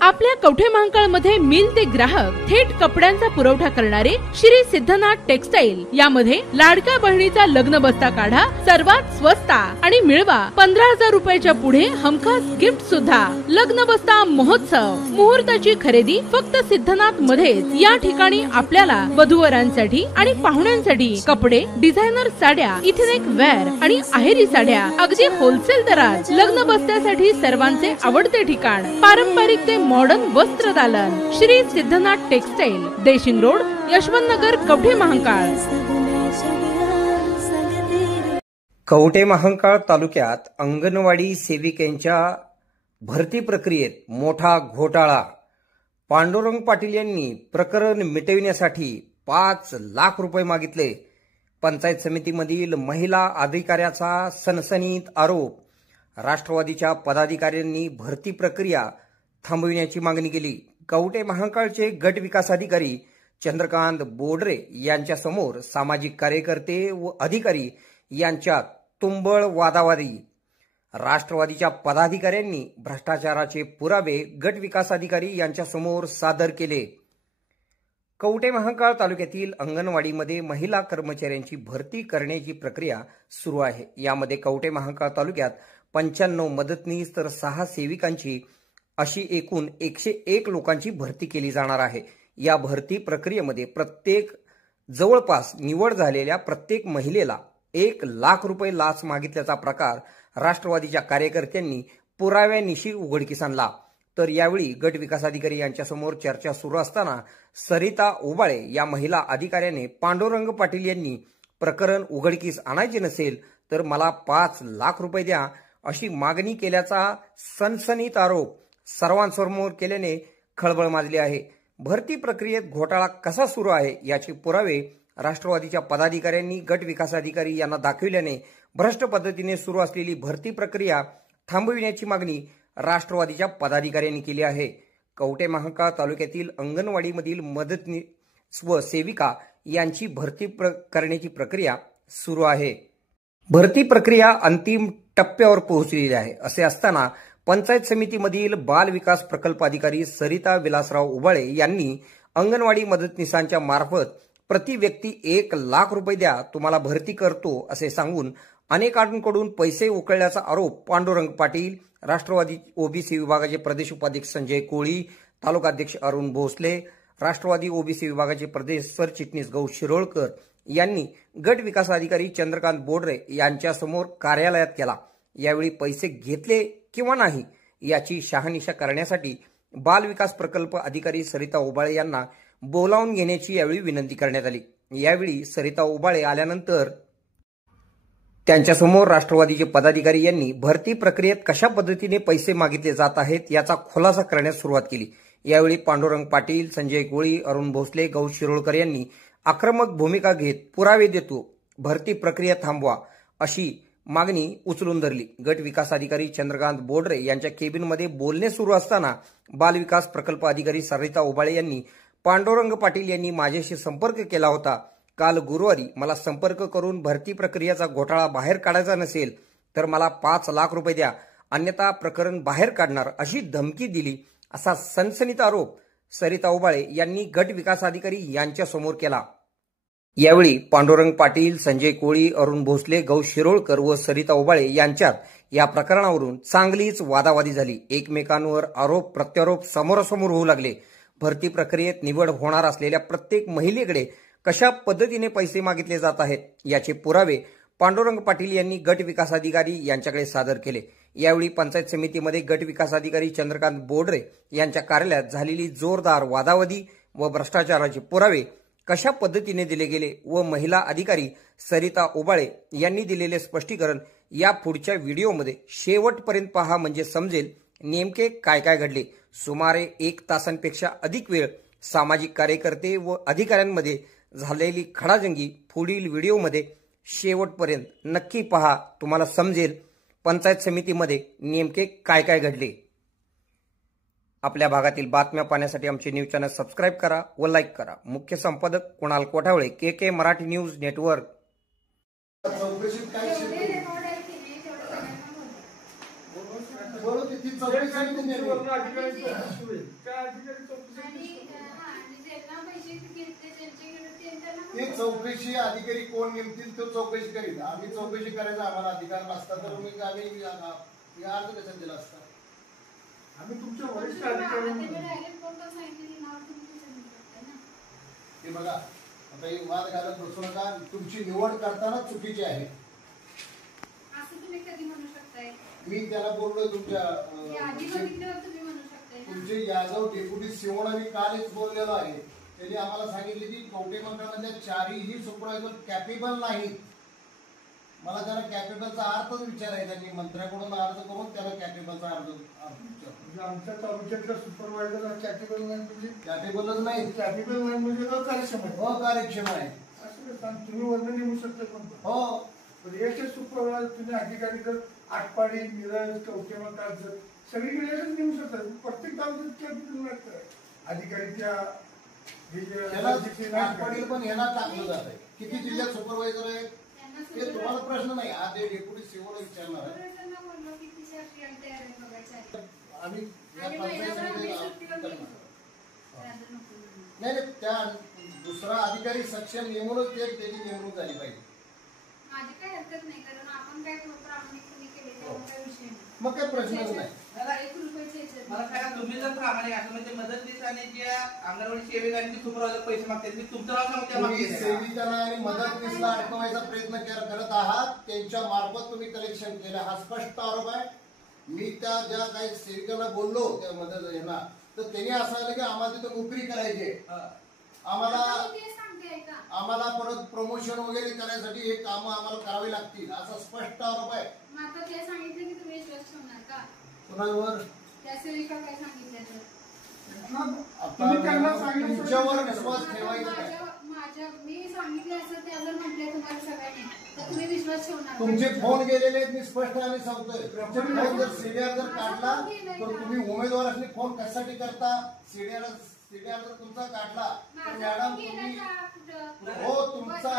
आपल्या कवठे महांकाळमध्ये मिल ते ग्राहक थेट कपड्यांचा पुरवठा करणारे श्री सिद्धनाथ टेक्सटाईल यामध्ये लाडक्या बहिणीचा लग्न बस्ता काढा, सर्वात स्वस्त आणि मिळवा 15,000 रुपयाच्या पुढे हमखास गिफ्ट सुद्धा। लग्न बस्ता महोत्सव, मुहूर्ताची खरेदी फक्त सिद्धनाथ मध्येच। या ठिकाणी आपल्याला वधूवरांसाठी आणि पाहुण्यांसाठी कपडे, डिझायनर साड्या, इथेनिक वेअर आणि आहेरी साड्या अगदी होलसेल दरात। लग्न बस्त्यासाठी सर्वांचे आवडते ठिकाण, पारंपरिक ते मॉडर्न वस्त्र दालन, श्री सिद्धनाथ टेक्सटाईल, देशिंग रोड, यशवंत नगर, कवठे महांकाळ। कवठे महांकाळ तालुक्यात अंगणवाडी सेविकांच्या भरती प्रक्रियेत मोठा घोटाळा। पांडुरंग पाटील यांनी प्रकरण मिटविण्यासाठी 5 लाख रुपये मागितले। पंचायत समितीमधील महिला अधिकाऱ्याचा सनसनीत आरोप। राष्ट्रवादीच्या पदाधिकाऱ्यांनी भरती प्रक्रिया थांबविण्याची मागणी केली। कवठे महांकाळचे गट विकास अधिकारी चंद्रकांत बोडरे यांच्यासमोर सामाजिक कार्यकर्ते व अधिकारी यांच्यात तुंबळ वादावादी। राष्ट्रवादीच्या पदाधिकाऱ्यांनी भ्रष्टाचाराचे पुरावे गट विकास अधिकारी यांच्यासमोर सादर केले। कवठे महांकाळ तालुक्यातील अंगणवाडीमध्ये महिला कर्मचाऱ्यांची भरती करण्याची प्रक्रिया सुरू आहे। यामध्ये कवठे महांकाळ तालुक्यात 95 मदतनीस तर 6 सेविकांची अशी एकूण 101 लोकांची भरती केली जाणार आहे। या भरती प्रक्रियेमध्ये जवळपास निवड झालेल्या प्रत्येक महिलेला 1 लाख रुपये लाच मागितल्याचा प्रकार राष्ट्रवादीच्या कार्यकर्त्यांनी पुराव्यानिशी उघडकीस आणला। तर यावेळी गट विकास अधिकारी यांच्यासमोर चर्चा सुरू असताना सरिता उबाळे या महिला अधिकाऱ्याने पांडुरंग पाटील यांनी प्रकरण उघडकीस आणायचे नसेल तर मला 5 लाख रुपये द्या अशी मागणी केल्याचा सनसनीत आरोप सर्वांसमोर केल्याने खळबळ माजली आहे। भरती प्रक्रियेत घोटाळा कसा सुरू आहे याचे पुरावे राष्ट्रवादीच्या पदाधिकाऱ्यांनी गट विकास अधिकारी यांना दाखविल्याने भ्रष्ट पद्धतीने सुरू असलेली भरती प्रक्रिया थांबविण्याची मागणी राष्ट्रवादीच्या पदाधिकाऱ्यांनी केली आहे। कवठे महांकाळ तालुक्यातील अंगणवाडीमधील मदतनीस व सेविका यांची भरती करण्याची प्रक्रिया सुरू आहे। भरती प्रक्रिया अंतिम टप्प्यावर पोहोचलेली आहे। असे असताना पंचायत समितीमधील बाल विकास प्रकल्प अधिकारी सरिता विलासराव उबाळे यांनी अंगणवाडी मदतनीसांच्या मार्फत प्रति व्यक्ती 1 लाख रुपये द्या तुम्हाला भरती करतो असे सांगून अनेकांकडून पैसे उकळल्याचा आरोप पांडुरंग पाटील, राष्ट्रवादी ओबीसी विभागाचे प्रदेश उपाध्यक्ष संजय कोळी, तालुकाध्यक्ष अरुण भोसले, राष्ट्रवादी ओबीसी विभागाचे प्रदेश सरचिटणीस गौ शिरोळकर यांनी गट विकास अधिकारी चंद्रकांत बोडरे यांच्यासमोर कार्यालयात केला। यावेळी पैसे घेतले किंवा नाही याची शहानिशा करण्यासाठी बाल विकास प्रकल्प अधिकारी सरिता उबाळे यांना बोलावून घेण्याची यावेळी विनंती करण्यात आली। यावेळी सरिता उबाळे आल्यानंतर त्यांच्यासमोर राष्ट्रवादीचे पदाधिकारी यांनी भरती प्रक्रियेत कशा पद्धतीने पैसे मागितले जात आहेत याचा खुलासा करण्यास सुरुवात केली। यावेळी पांडुरंग पाटील, संजय कोळी, अरुण भोसले, गौ शिरोळकर यांनी आक्रमक भूमिका घेत पुरावे देतो, भरती प्रक्रिया थांबवा अशी मागणी उचलून धरली। गट विकास अधिकारी चंद्रकांत बोडरे यांच्या केबिनमध्ये बोलणे सुरू असताना बाल विकास प्रकल्प अधिकारी सरिता उबाळे यांनी पांडुरंग पाटील यांनी माझ्याशी संपर्क केला होता। काल गुरुवारी मला संपर्क करून भरती प्रक्रियेचा घोटाळा बाहेर काढायचा नसेल तर मला 5 लाख रुपये द्या, अन्यथा प्रकरण बाहेर काढणार अशी धमकी दिली असा सनसनीत आरोप सरिता उबाळे यांनी गट विकास अधिकारी यांच्यासमोर केला। यावेळी पांडुरंग पाटील, संजय कोळी, अरुण भोसले, गौ शिरोळकर व सरिता उबाळे यांच्यात या प्रकरणावरून चांगलीच वादावादी झाली। एकमेकांवर आरोप प्रत्यारोप समोरासमोर होऊ लागले। भरती प्रक्रियेत निवड होणार असलेल्या प्रत्येक महिलेकडे कशा पद्धतीने पैसे मागितले जात आहेत याचे पुरावे पांडुरंग पाटील यांनी गट विकास अधिकारी यांच्याकडे सादर केले। यावेळी पंचायत समितीमध्ये गट विकास अधिकारी चंद्रकांत बोडरे यांच्या कार्यालयात झालेली जोरदार वादावादी व भ्रष्टाचाराचे पुरावे कशा पद्धतीने दिले गेले व महिला अधिकारी सरिता उबाळे यांनी दिलेले स्पष्टीकरण या पुढच्या व्हिडिओमध्ये शेवटपर्यंत पहा, म्हणजे समजेल नेमके काय काय घडले। सुमारे 1 तासांपेक्षा अधिक वेळ सामाजिक कार्यकर्ते व अधिकाऱ्यांमध्ये झालेली खडाजंगी पुढील व्हिडिओमध्ये शेवटपर्यंत नक्की पहा, तुम्हाला समजेल पंचायत समितीमध्ये नेमके काय काय घडले। आपल्या भागातील बातम्या पाहण्यासाठी आमचे न्यूज चॅनल सबस्क्राइब करा व लाईक करा। मुख्य संपादक कुणाल कोठावळे, के मराठी न्यूज नेटवर्क। बोलो चौकशी आणि ते चौकशी अधिकारी कोण नेमतील तो चौकशी करीत. आम्ही चौकशी करायचा आम्हाला अधिकार नसता तर आम्ही अर्ज कशात दिला असता. आम्ही तुमच्या वरिष्ठ अधिकारी हे बघा आता हे वाद घालत बसू नका. तुमची निवड करताना चुकीची आहे असं तुम्ही कधी म्हणू शकताय. मी त्याला बोललोय तुमच्या आधी बघितल्यावर तुम्ही म्हणू शकताय. तुमचे यादव डेप्युटी सिओन आणि कालच बोललेलो आहे. त्यांनी आम्हाला सांगितले की कवठे मंडळामधल्या चारही सुपरवायझर कॅपेबल नाहीत. मला त्याला कॅपेबलचा अर्थच विचारायचा. त्यांनी मंत्र्याकडून अर्ज करून त्याला कॅपेबलचा अर्ज म्हणजे आमच्या तालुक्यातल्या सुपरवायझर कॅपेबल नाही म्हणजे कॅपेबलच नाही. कॅपेबल नाही म्हणजे अकार्यक्षम आहे. अकार्यक्षम आहे असं सांग तुम्ही वर्ण नेमू शकता पण हो. याचे सुपरवायझर तुम्ही अधिकारी जर आटपाडी मिरज कवठे मंडळ जर सगळीकडे नेमू शकता. प्रत्येक तालुक्यात कॅपेबल नाही अधिकारी त्या आटपाडीला पण ह्याला टाकलं जात आहे. किती जिल्ह्यात सुपरवायझर आहे ते तुम्हाला प्रश्न नाही. आज ते डेप्युटी सीओला विचारणार आहे. आम्ही नाही त्या दुसरा अधिकारी सक्षम नेमूनच त्याची नेमणूक झाली पाहिजे. माझी काही हरकत नाही कारण आपण काय प्रामाणिकपणे केले त्यामुळे काही विषय नाही. मग काही प्रश्नच नाही. मला सांगा तुम्ही जर प्रामाणिक असं म्हणजे मदतनीस आणि ज्या अंगणवाडी सेविकांनी सुपरवायझर पैसे मागतात मी तुमचं नाव सांगते. तुम्ही सेविकांना आणि मदतनीसला अडकवायचा प्रयत्न करत आहात. त्यांच्या मार्फत तुम्ही कलेक्शन केलं हा स्पष्ट आरोप आहे. मी त्या ज्या काही सेविकांना बोललो त्या मदत यांना तर त्यांनी असं आलं की आम्हाला तिथं नोकरी करायची आम्हाला परत प्रमोशन वगैरे करण्यासाठी हे कामं आम्हाला करावी लागतील असा स्पष्ट आरोप आहे. मात्र ते सांगितलं की तुम्ही विश्वास ठेवणार का कोणावर त्या सेविका काय सांगितलं तुमच्यावर विश्वास ठेवायचा मी सांगितलं असं त्या जर म्हटलं तुम्हाला सगळ्यांनी तर तुम्ही विश्वास ठेवणार. तुमचे फोन गेलेले आहेत मी स्पष्ट आणि सांगतोय. तुमचे फोन जर सीडीआर जर काढला तर तुम्ही उमेदवारांनी फोन कशासाठी करता. सीडीआर जर तुमचा काढला तर मॅडम तुम्ही हो तुमचा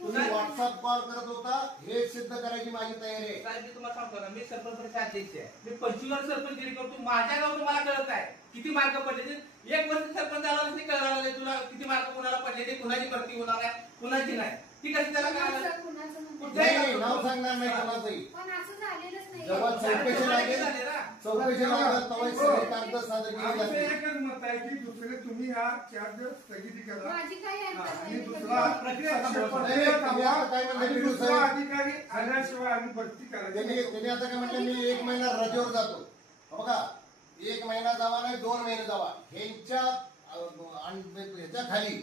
तुम्ही व्हॉट्सअप कॉल करत होता हे सिद्ध करायची माझी तयारी आहे. साहेब मी तुम्हाला सांगतो ना मी सरपंच अध्यक्ष आहे. मी 25 सरपंचगिरी करतो. माझ्या गाव तुम्हाला कळत आहे किती मार्क पडले. एक वर्ष सरपंच आला कळणार तुला किती मार्क कुणाला पडले ते कुणाची भरती होणार आहे कुणाची नाही. ठीक आहे त्याला नाही नाव सांगणार नाही कोणाचंही. जेव्हा चौकशी लागेल तेव्हा सगळे कागद सादर केले जातील. एकच मत आहे की दुसरे तुम्ही हा चार्ज स्थगिती करा आणि दुसरा अधिकारी आल्याशिवाय आम्ही भरती करायची. त्यांनी आता काय म्हटलं मी 1 महिना रजेवर जातो. बघा 1 महिना जावा नाही 2 महिने जावा ह्याच्या खाली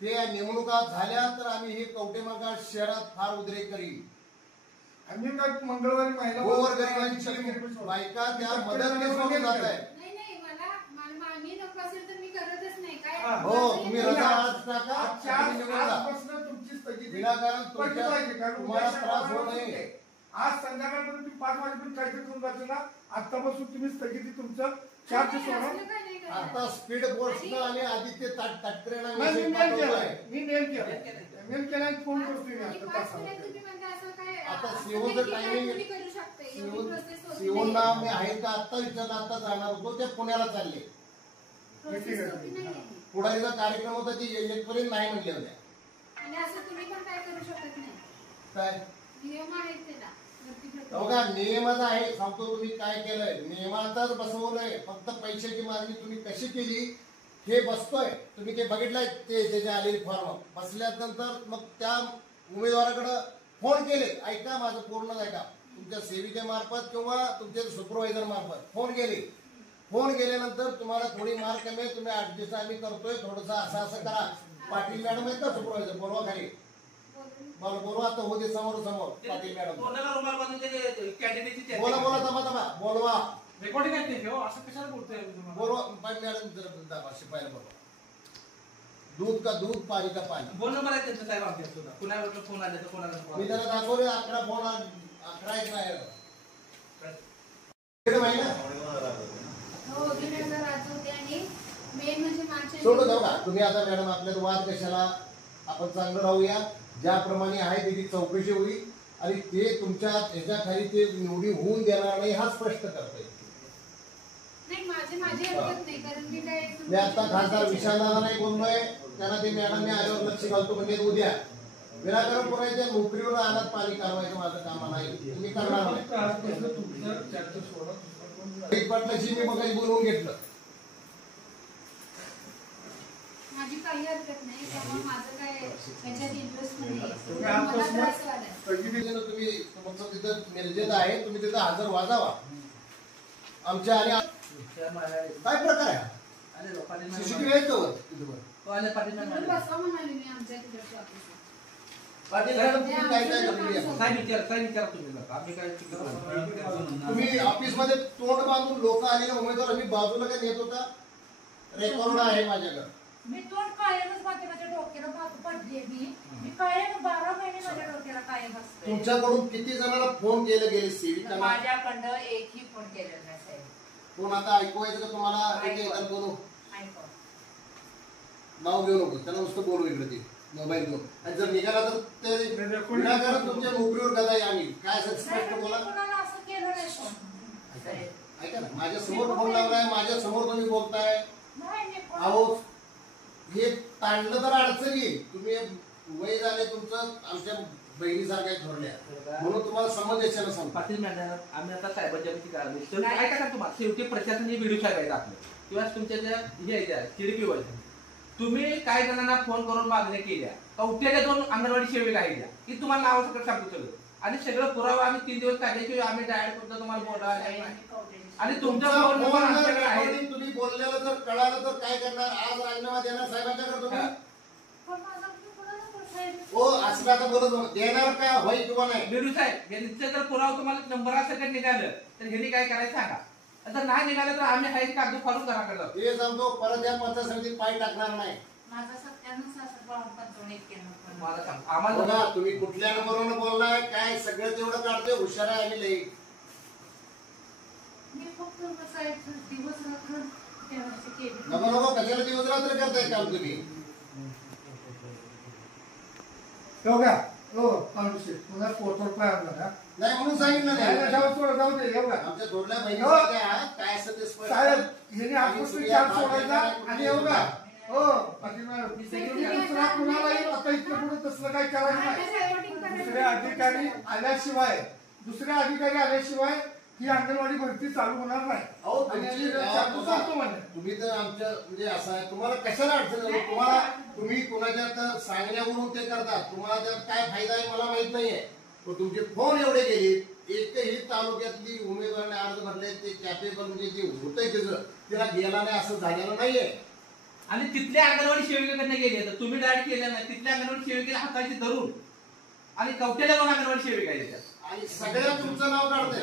ते नेमणुका झाल्या तर आम्ही हे कवठे मंडळ शहरात फार उद्रेक करील. आम्ही काय मंगळवारी महिला गोरगरिबांची बायका त्या मदतनीस म्हणून जात आहे. हो तुम्ही रजा आज टाका तुमची स्थगिती विनाकारण तुम्हाला त्रास होऊ नये. आज संध्याकाळपर्यंत तुम्ही 5 वाजेपर्यंत काहीतरी करून जातो ना. आतापासून तुम्ही स्थगिती तुमचं चार्ज सोडा. आता स्पीड पोस्टनं आणि आदित्य तटकरेंना मी मेल केला फोन करतोय आता सीओचं टायमिंग सीओना मी आहे का आत्ता विचारलं आता जाणार होतो ते पुण्याला चालले. पुढारीचा कार्यक्रम होता ती येईपर्यंत नाही म्हटले होत्या. काय बघा नियमाचा आहे सांगतो तुम्ही काय केलंय. नियमाचाच बसवलंय फक्त पैशाची मागणी तुम्ही कशी केली हे बसतोय. तुम्ही ते बघितलंय ते त्याचे आलेले फॉर्म बसल्यानंतर मग त्या उमेदवाराकडे फोन केले. ऐका माझं पूर्ण ऐका. तुमच्या सेविकेमार्फत किंवा तुमच्या सुपरवायझर मार्फत फोन केले. फोन केल्यानंतर तुम्हाला थोडी मार्क कमी आहे तुम्ही ऍडजस्ट आम्ही करतोय थोडंसं असं करा. पाटील मॅडम आहेत का सुपरवायझर बोलवा खाली बोलवा आता होते समोर पाटील मॅडम बोला तमा बोलवा रेकॉर्डिंग आहे ते असं कशाला बोलतोय बोलवा मॅडम जरा शिपायला बोलवा. दूध का दूध पाणी का पाणी फोन नंबर आहे त्यांचा साहेब आमच्या कुणाला फोन आले तर कोणाला मी त्याला दाखवले 11 फोन 11 एक नाही सोडू जाऊ का तुम्ही आता मॅडम आपल्यात वाद कशाला आपण चांगलं राहूया. ज्याप्रमाणे आहे त्याची चौकशी होईल आणि ते तुमच्या ह्याच्याखाली ते निवडी होऊन देणार नाही हा स्पष्ट करता येईल. नाही माझी हरकत नाही, कारण मी काय मी आता खासदार विशालदादांनाही बोललोय, त्यांना ते मॅडम मी आल्यावर लक्ष घालतो म्हणजे उद्या विनाकारण कोणाच्या नोकरीवर राहण्यात पाणी कारवायचं माझं काम नाही, तुम्ही करणार नाही. पाटलाशी मी मग बोलवून घेतलं. माझी काही हरकत नाही, त्यामुळे माझं काय त्याच्यात इंटरेस्ट नाही. तुम्ही तुमचं तिथं निर्जेत आहे, तुम्ही तिथं हजर वाजावा आमच्या. आणि काय प्रकार आहे सीसीटीव्ही आहे तो बसवा म्हणाले मी आमच्या तिकडच्या ऑफिसला. तुम्ही ऑफिस मध्ये तोंड बांधून लोक आलेले उमेदवार मी बाजूला काय नेत होता, रेकॉर्ड आहे माझ्याकडे. मी तोंड कायमच माझ्या डोक्याला पडली. मी कायम 12 महिने माझ्या डोक्याला कायम असते. तुमच्याकडून किती जणांना फोन केले गेले सेविका? माझ्याकडं एकही फोन केलेला नाही साहेब. फोन आता ऐकवायचं का तुम्हाला? बोलू नाव घेऊ नको, त्यांना नुसतं बोलू इकडे ते मोबाईल घेऊन. आणि जर निघाला तर ते विनाकारण तुमच्या नोकरीवर गदा आहे. आम्ही काय स्पष्ट बोला. असं केलं नाही फोन. ऐका ना, माझ्या समोर फोन लावलाय, माझ्या समोर तुम्ही बोलताय. अहो हे ताणलं तर अडचण येईल. तुम्ही वय झाले तुमचं आमच्या बहिणीसारख्या ठरल्या म्हणून तुम्हाला समज याच्यानं सांगतो. पाटील मॅडम आम्ही आता सायबरच्या काय करा तुम्हाला शेवटी प्रशासन हे व्हिडिओ साहेब आपलं किंवा तुमच्या ज्या हे आहे CDP तुम्ही काही जणांना फोन करून मागण्या केल्या, कवट्याच्या 2 अंगणवाडी सेविका आहेत की तुम्हाला नाव सकट सांगतो सगळं, आणि सगळं पुरावा आम्ही 3 दिवस काढले आम्ही डायरेक्ट करतो तुम्हाला बोला. आणि तुमचा फोन नंबर आमच्याकडे आहे. तुम्ही बोललेलं जर कळालं तर काय करणार? आज राजीनामा देणार साहेबांच्याकडे तुम्ही? हो असं आता बोलत देणार का होय किंवा नाही? बिडू साहेब यांचं जर पुरावा तुम्हाला नंबर असं निघालं तर ह्यांनी काय करायचं सांगा. जर नाही निघालं तर आम्ही हाय कागद फाडून घराकडे जातो. हे सांगतो परत या पंचायत समितीत पाय टाकणार नाही. माझा 97 मला सांग आम्हाला तुम्ही कुठल्या नंबरवरून बोललाय काय सगळं तेवढं काढतोय. हुशार आहे आम्ही लई. मी फक्त दिवस रात्र नको नको कशाला दिवस रात्र करताय काम तुम्ही? एवढा हो माणूस पुन्हा पोटवर पाय आणला नाही म्हणून सांगितलं नाही. जाऊ दे एवढा आमच्या थोरल्या बहिणी काय असं ते स्पष्ट साहेब हिने आत्मस्वी चार सोडायचा आणि एवढा हो कुणालाही आता इथं पुढे तसलं काही करायचं नाही. दुसरे अधिकारी आल्याशिवाय ही अंगणवाडी भरती चालू होणार नाही. तुम्ही तर आमच्या म्हणजे असं आहे, तुम्हाला कशाला अडचण आहे? तुम्ही कुणाच्या सांगण्यावरून ते करतात, तुम्हाला त्यात काय फायदा आहे मला माहित नाहीये. पण तुमचे फोन एवढे गेले, एकही तालुक्यातली उमेदवाराने अर्ज भरले ते कॅपेबल म्हणजे जे होतंय त्याचं तिला गेला नाही असं झालेलं नाहीये. आणि तिथल्या अंगणवाडी सेविकेकडे गेले तर तुम्ही डायरेक्ट केलं नाही. तिथल्या अंगणवाडी सेविकेला हाताची धरून आणि कवट्याला 2 अंगणवाडी सेविका येतात आणि सगळ्या तुमचं नाव काढतंय.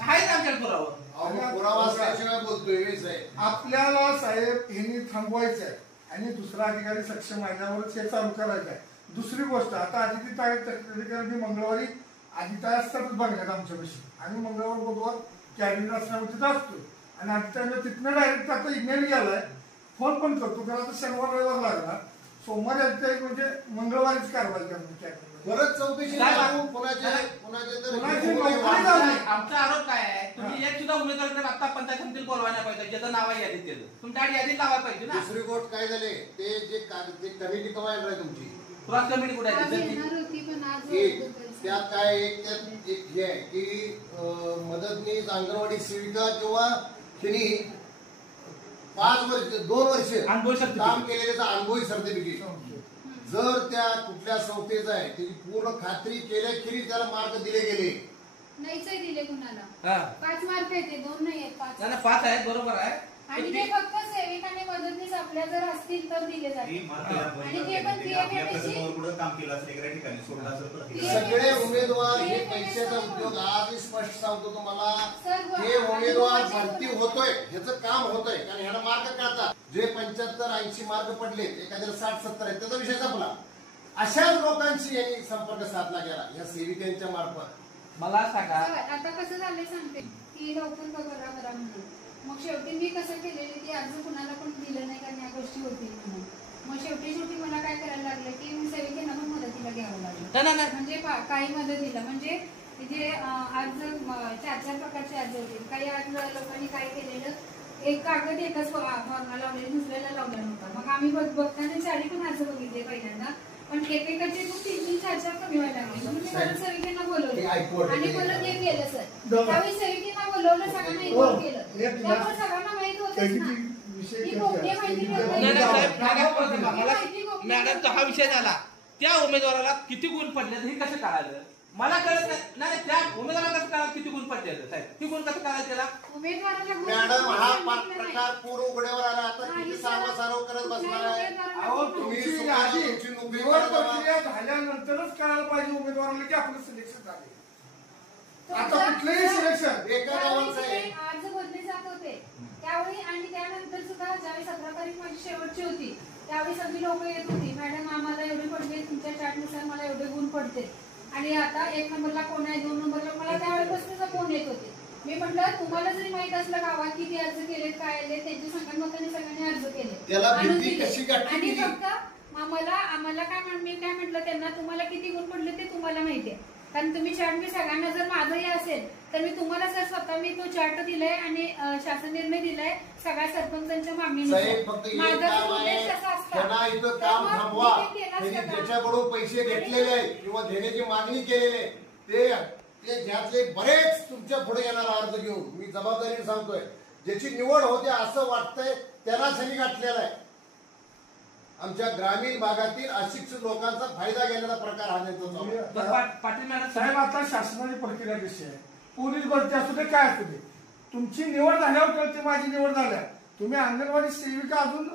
आहेच आमच्याकडे पुरावा. पुरावा असल्याशिवाय बोलतोय आपल्याला साहेब यांनी थांबवायचं आहे आणि दुसरा अधिकारी सक्षम आल्यावरच हे चालू करायचं आहे. दुसरी गोष्ट आता आदिती ताई मंगळवारी आदिताई असतातच बघण्यात आमच्यापाशी आणि मंगळवार बुधवार कॅबिनेट असल्यामुळे तिथं असतो आणि आदिताईला तिथनं डायरेक्ट आता ईमेल गेलाय, फोन पण करतो कारण आता शनिवार रविवार लागला. सोमवारी आदिताई म्हणजे मंगळवारीच कारवाई करणार कॅबिनेट. परत चौकशी आमचा आरोप काय आहे? तुम्ही एक सुद्धा उमेदवार आता पंचायत समितीला बोलवायला पाहिजे ज्याचं नाव आहे यादीत त्याचं तुमच्या यादीत लावायला पाहिजे ना. दुसरी गोष्ट काय झाले ते जे कमिटी कवा येणार आहे तुमची क्रॉस कमिटी कुठे आहे? त्यात काय एक हे आहे की मदतनीस अंगणवाडी सेविका किंवा त्यांनी 5 वर्ष 2 वर्ष काम केलेल्याचा अनुभवी सर्टिफिकेट जर त्या कुठल्या संस्थेचं आहे त्याची पूर्ण खात्री केल्याखेरीज त्याला मार्क दिले गेले. नाहीच दिले कुणाला. 5 मार्क आहेत ते 2 नाही आहेत 5. 5 आहेत बरोबर आहे. आणि ते फक्त सेविकाने मदतनीस आपल्या जर असतील तर दिले जातील. आणि ते पण सगळे उमेदवार हे पैशाचा उद्योग आज स्पष्ट सांगतो तुम्हाला. हे उमेदवार भरती होतोय ह्याचं काम होतंय कारण ह्याला मार्क कळतात. जे 75-80 मार्क पडले एखाद्याला 60-70 आहेत त्याचा विषय संपला. अशाच लोकांशी यांनी संपर्क साधला गेला या सेविकांच्या मार्फत. मला सांगा आता कसं झालंय सांगते की लवकर बघा म्हणून मग शेवटी मी कसं केलेली की अर्ज कुणाला पण दिलं नाही कारण या गोष्टी होतील म्हणून मग शेवटी मला काय करायला लागलं की मी सेविकेला पण मदतीला घ्यावं लागलं. नाही. म्हणजे काही मदतीला म्हणजे जे आज 4 प्रकारचे अर्ज होते. काही आज लोकांनी काय केलेलं, एक कागद एकाच फॉर्मला लावलेला दुसऱ्याला लावला नव्हता. मग आम्ही बघताना 4 पण अर्ज बघितले पहिल्यांदा, पण एकेकाचे 3-3, 4 कमी व्हायला लागले. म्हणून मी परत सेविकांना बोलवलं आणि परत हे केलं सर. त्यावेळी सेविकांना बोलवलं, सगळ्यांना इन्व्हॉल्व केलं. त्यामुळे सगळ्यांना माहित होतच ना की गोपनीय माहिती मॅडम, तो हा विषय झाला. त्या उमेदवाराला किती गुण पडले हे कसं कळालं मला कळत नाही. त्या उमेदवाराला कसं कळालं किती गुण पडले साहेब? ती गुण कसं कळायला त्याला? उमेदवाराला मॅडम, हा प्रकार पूर्ण उघड्यावर आला. आता किती सारव करत बसणार आहे? अहो, तुमची यादी निवड प्रक्रिया झाल्यानंतरच कळायला पाहिजे उमेदवाराला की आपलं सिलेक्शन झाले. आता कुठलंही सिलेक्शन एका गावाचं आहे. अर्ज भरले जात होते त्यावेळी, आणि त्यानंतर सुद्धा ज्यावेळी 17 तारीख माझी शेवटची होती त्यावेळी सगळी लोक येत होती, मॅडम आम्हाला एवढे पडले, तुमच्या चार्टनुसार मला एवढे गुण पडते. आणि आता 1 नंबरला कोण आहे, 2 नंबरला, मला त्यावेळेपासून फोन येत होते. मी म्हटलं तुम्हाला जरी माहित असलं गावात किती अर्ज केले, काय आले, त्यांच्या संगणमताने सगळ्यांनी अर्ज केले आणि फक्त आम्हाला मी काय म्हटलं त्यांना, तुम्हाला किती गुण पडले ते तुम्हाला माहिती आहे, कारण तुम्ही चार्ट मी सगळ्यांना, जर माझंही असेल तर मी तुम्हाला सर स्वतः मी तो चार्ट दिलाय आणि शासन निर्णय दिलाय सगळ्या सरपंचांच्या मागणीनुसार. माझा उद्देश असा असता इथं काम थांबवा, ज्याच्याकडून पैसे घेतलेले आहे किंवा घेण्याची मागणी केलेली आहे ते ज्यातले बरेच तुमच्या पुढे येणार अर्ज घेऊन, मी जबाबदारीने सांगतोय, ज्याची निवड होते असं वाटतंय त्याला शनी गाठलेला आहे. आमच्या ग्रामीण भागातील अशिक्षित लोकांचा फायदा घेण्याचा प्रकार हा त्यांचा. पाटील मॅडम साहेब, आता शासनाची प्रक्रिया कशी आहे? पोलीस भरती असू दे, काय असू दे, तुमची निवड झाल्यावर कळते माझी निवड झाल्या. तुम्ही अंगणवाडी सेविका अजून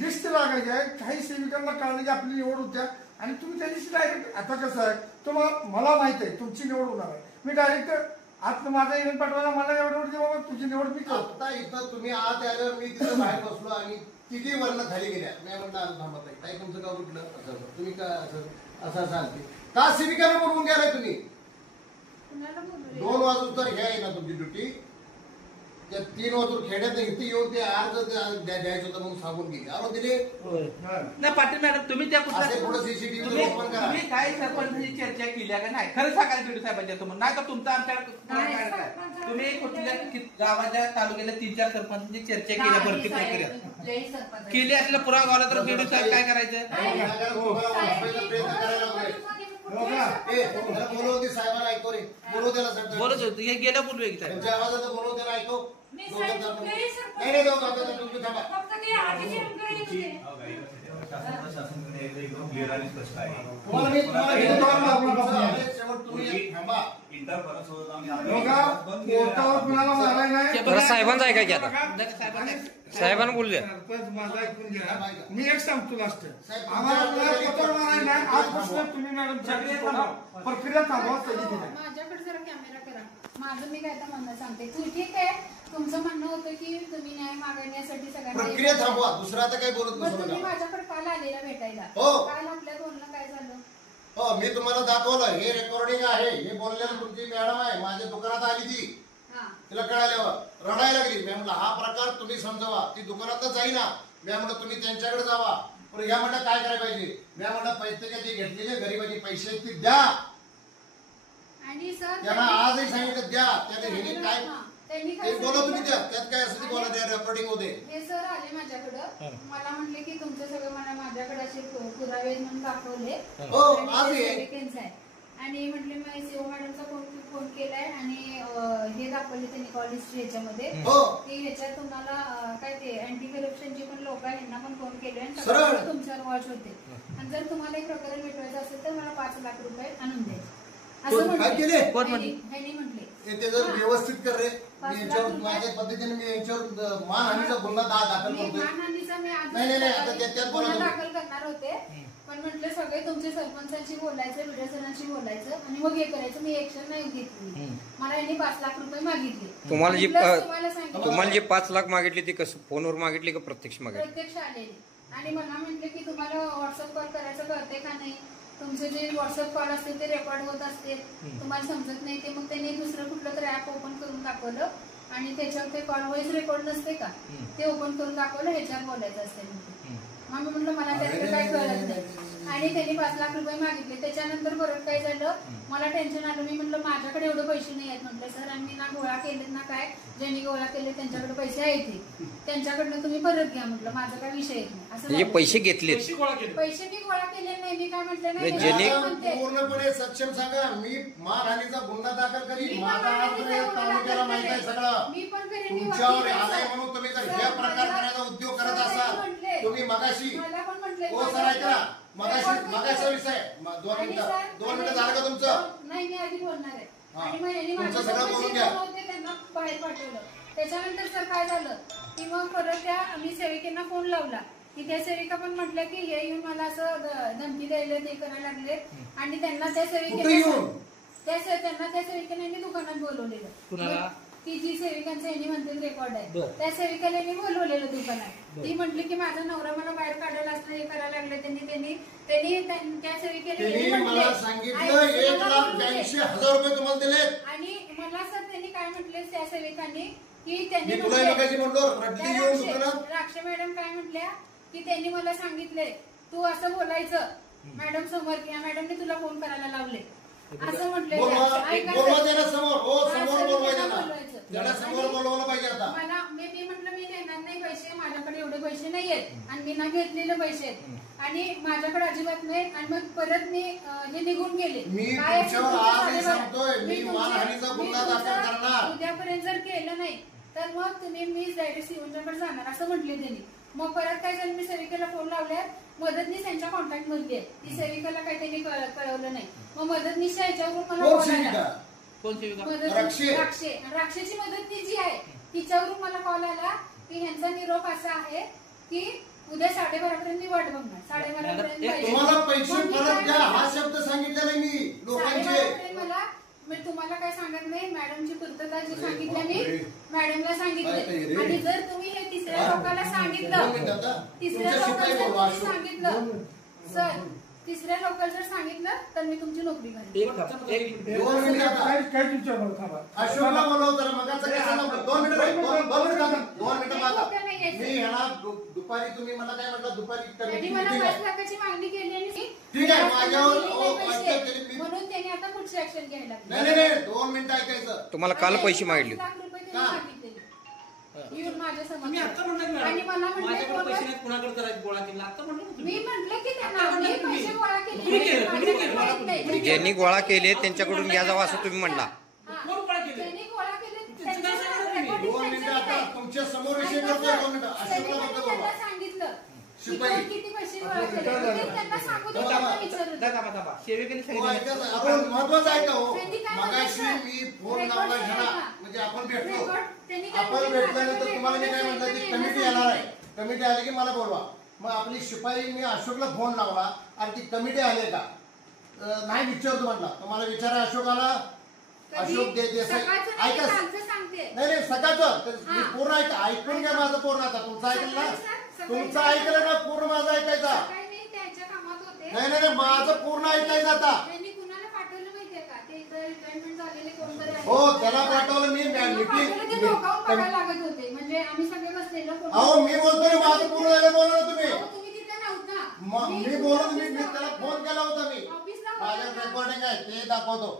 लिस्ट लागायची आहे. काही सेविकांना कळलं की आपली निवड होत्या आणि तुम्ही त्या दिवशी डायरेक्ट, आता कसं आहे तुम्हाला, मला माहित आहे तुमची निवड होणार आहे, मी डायरेक्ट आता माझा इव्हेंट पाठवायला मला एवढं बाबा तुझी निवड मी करतो. आता इथं तुम्ही आत आल्यावर मी तिथं बाहेर बसलो आणि तिघी वर्ण खाली गेल्या. मी म्हणलं थांबत नाही, काही तुमचं गाव कुठलं असं, तुम्ही का असं सांगते का? सेविकांना बोलवून गेलाय तुम्ही 2 वाजून तर हे आहे ना तुमची ड्युटी, त्या 3 वाजून खेड्यात इथे येऊन ते अर्ज द्यायचं होतं म्हणून सांगून गेले. अरे दिले नाही. पाटील मॅडम, तुम्ही त्या तुम्ही काय सरपंचाची चर्चा केली का नाही? खरं सांगायला बीडू साहेबांच्या समोर, नाही तर तुमचं आमच्या तुम्ही कुठल्या गावाच्या तालुक्याच्या 3-4 सरपंचांची चर्चा केल्या भरती प्रक्रिया केली असलं पुरावा गावला तर बीडू साहेब काय करायचं? बोलवते साहेबांना ऐकव रे, बोलव त्याला साहेब, बोलत होतो हे गेल्या बोलूया की त्यांच्या आवाजात बोलव त्याला ऐकव. नाही साहेबांचं ऐका की आता साहेबांना बोलूया. माझा ऐकून घ्या, मी एक सांगतो लास्ट, आम्हाला पत्र मारायला नाही आजपासून तुम्ही मॅडम प्रक्रिया थांबवा. माझ्याकडे जरा कॅमेरा करा. माझं मी काय तर म्हणणं सांगते, तू ठीक आहे, तुमचं म्हणणं होतं की तुम्ही न्याय मागण्यासाठी प्रक्रिया थांबवा, दुसरं आता काय बोलत नसतो. तुम्ही माझ्याकडे काल आलेला भेटायला, काल आपल्या बोलणं काय झालं? हो, मी तुम्हाला दाखवलं, हे रेकॉर्डिंग आहे, हे बोललेलं तुमची मॅडम आहे, माझ्या दुकानात आली ती, तिला कळाल्यावर रडायला लागली. मी म्हणलं हा प्रकार तुम्ही समजावा, ती दुकानातच जाईना. मी म्हणलं तुम्ही त्यांच्याकडे जावा. पण या म्हणलं काय करायला पाहिजे? मी म्हणलं पैसे जे घेतलेले गरीबाचे पैसे ते द्या. आणि सर त्यांना आजही सांगितलं द्या. त्याने हे काय ते बोला तुम्ही द्या, त्यात काय असं बोला द्या, रेकॉर्डिंग होते. हे सर आले माझ्याकडं, मला म्हणले की तुमचं सगळं मला माझ्याकडे असे पुरावे म्हणून दाखवले आणि म्हटले मी सीओ मॅडमचा फोन केलाय आणि हे दाखवले त्यांनी कॉलेज ह्याच्यामध्ये की ह्याच्यात तुम्हाला काय ते अँटी करप्शनचे पण लोक आहे, यांना पण फोन केले आणि सगळं तुमच्यावर वॉच होते. आणि जर तुम्हाला एक प्रकरण मिटवायचं असेल तर मला 5 लाख रुपये आणून द्यायचे असं म्हटले. ते जर व्यवस्थित कर रे, मी याच्यावर माझ्या पद्धतीने मी याच्यावर मानहानीचा गुन्हा दाखल करतो. मानहानीचा मी दाखल करणार होते, पण म्हटलं सगळे तुमच्या सरपंचांशी बोलायचं, विधासनाशी बोलायचं आणि मग हे करायचं. मी ऍक्शन नाही घेतली. मला यांनी 5 लाख रुपये मागितले. तुम्हाला जे 5 लाख मागितले ते कसं फोनवर मागितले का प्रत्यक्ष मागितले? प्रत्यक्ष आलेले. आणि मला म्हटले की तुम्हाला व्हॉट्सअप कॉल करायचं कळते का नाही, तुमचे जे व्हॉट्सअप कॉल असते ते रेकॉर्ड होत असते, तुम्हाला समजत नाही ते. मग त्यांनी दुसरं कुठलं तरी ऍप ओपन करून दाखवलं आणि त्याच्यावर ते कॉल व्हॉइस रेकॉर्ड नसते का, ते ओपन करून दाखवलं, ह्याच्यावर बोलायचं असते. मग मी म्हटलं मला त्याचं काय कळत नाही आणि त्यांनी 5 लाख रुपये मागितले. त्याच्यानंतर परत काय झालं, मला टेन्शन आलं. मी म्हटलं माझ्याकडे एवढे पैसे नाही आहेत म्हटलं सर, आणि मी ना गोळा केलेत ना काय, ज्यांनी गोळा केले त्यांच्याकडे पैसे आहेत, त्यांच्याकडनं तुम्ही परत घ्या म्हटलं, माझा काय विषय येत नाही असं. म्हणजे पैसे घेतले, पैसे मी गोळा केले नाही. मी काय म्हटलं नाही, पूर्णपणे सक्षम सांगा. मी मारहाणीचा गुन्हा दाखल करीन. माझा तालुक्याला माहित आहे सगळं. मी पण करेन. तुमच्यावर आलाय म्हणून तुम्ही जर हे प्रकार करायचा उद्योग करत असाल, तुम्ही मगाशी हो सर ऐका, मगाशी विषय 2 मिनिटं झालं का तुमचं? नाही, मी आधी बोलणार आहे. आणि तुमचं सगळं बोलून घ्या. त्यांना बाहेर पाठवलं. त्याच्यानंतर सर काय झालं की मग परत त्या मी सेविकेंना फोन लावला की त्या सेविका पण म्हटलं की हे येऊन मला असं धमकी द्यायला ते करायला लागले. आणि त्यांना त्या सेविकेने दुकानात बोलवलेलं. ती जी सेविकांचं यांनी म्हणते रेकॉर्ड आहे, त्या सेविकाला यांनी बोलवलेलं दुकानात. ती म्हटली की माझा नवरा मला बाहेर काढायला असं हे करायला लागले. त्यांनी त्या सेविकेला मला सांगितलं 1,82,000 रुपये तुम्हाला दिले. आणि मला सर त्यांनी काय म्हटले त्या सेविकांनी की त्यांनी राक्षे मॅडम काय म्हटल्या की त्यांनी मला सांगितले तू असं बोलायचं मॅडम समोर, या मॅडमने तुला फोन करायला लावले असं म्हटले. मला मी म्हटलं मी देणार नाही पैसे, माझ्याकडे एवढे पैसे नाहीयेत आणि मी ना घेतलेले पैसे आहेत आणि माझ्याकडे अजिबात नाही. आणि मग परत मी हे निघून गेले. उद्यापर्यंत जर केलं नाही तर मग तुम्ही मी डायरेक्ट सीओच्याकडे जाणार असं म्हटले त्यांनी. मग परत काय झालं, मी सेविकेला फोन लावल्यात. मदतनीस त्यांच्या कॉन्टॅक्ट मध्ये आहे. ती सेविकेला काही त्यांनी कळवलं नाही. मग मदतनीसच्या ह्याच्यावरून मला कॉल आला. राक्षेची मदतनीस जी आहे तिच्यावरून मला कॉल आला की ह्यांचा निरोप असा आहे की उद्या 12:30 पर्यंत मी वाट बघणार. 12:30 पर्यंत पैसे परत द्या हा शब्द सांगितलेला मी लोकांचे. मला मी तुम्हाला काय सांगत नाही, मॅडमची पूर्तता जी सांगितलं मी मॅडमला सांगितले. आणि जर तुम्ही हे तिसऱ्या लोकांना सांगितलं सर, तिसऱ्या लोकांना जर सांगितलं तर मी तुमची नोकरी घालीन. अशोकला बोलवतो मी ह्याला दुपारी तुम्ही मला काय म्हटलं, दुपारी मला 5 लाखाची मागणी केली ठीक आहे माझ्यावर म्हणून त्यांनी आता पुढची ऍक्शन घ्यायला. नाही 2 मिनिटं ऐकायचं. तुम्हाला काल पैसे मागितले येऊन माझ्या समोर आणि मला मी म्हटलं की त्यांना पैसे गोळा केले, ज्यांनी गोळा केले त्यांच्याकडून घ्या जावं असं तुम्ही म्हणला. त्यांनी गोळा केले 2 मिनिटं आता तुमच्या समोर विषय करतोय. 2 मिनिटं अशोकला सांगितलं शिपाई किती पैसे गोळा केले त्यांना सांगू दे. आपण महत्वाचं आहे का हो, मगाशी मी फोन लावला ह्याला म्हणजे आपण भेटल्यानंतर तुम्हाला मी काय म्हटलं की कमिटी येणार आहे, कमिटी आली की मला बोलवा. मग आपली शिपाई मी अशोकला फोन लावला आणि ती कमिटी आली का नाही विचारतो म्हटला. तुम्हाला विचारा अशोकाला, अशोक देसाई ऐका नाही सकाळचं पूर्ण ऐका, ऐकून घ्या माझं पूर्ण. आता तुमचं ऐकलं ना, तुमचं ऐकलं ना पूर्ण माझं ऐकायचा. नाही माझं पूर्ण ऐकायचं आता. हो त्याला पाठवलं मी मीटिंग. अहो मी बोलतो ना माझं पूर्ण झालं बोला ना तुम्ही. मी बोलत मी त्याला फोन केला होता. मी माझं रेकॉर्डिंग आहे ते दाखवतो.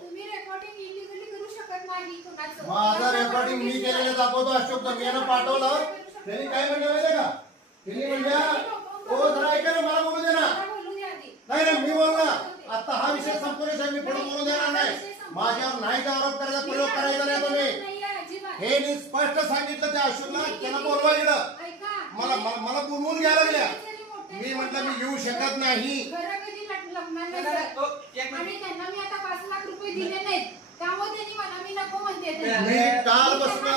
माझं रेकॉर्डिंग मी केलेलं दाखवतो. अशोक मी यांना पाठवलं. त्यांनी काय म्हणलं माहिती का, त्यांनी म्हणल्या हो जरा ऐका ना मला बोलू दे ना. नाही मी बोलला आता हा विषय संपूर्ण मी पुढे बोलू देणार नाही. माझ्यावर नाही का आरोप करायचा, प्रयोग करायचा नाही तुम्ही. हे मी स्पष्ट सांगितलं त्या अशोकला, त्याला बोलवा गेलं. मला बोलवून घ्यायला लागल्या. मी म्हटलं मी येऊ शकत नाही. आणि त्यांना मी आता 5 लाख रुपये दिले नाहीत त्यामुळे त्यांनी मला मी नको म्हणते. मी काल बसलो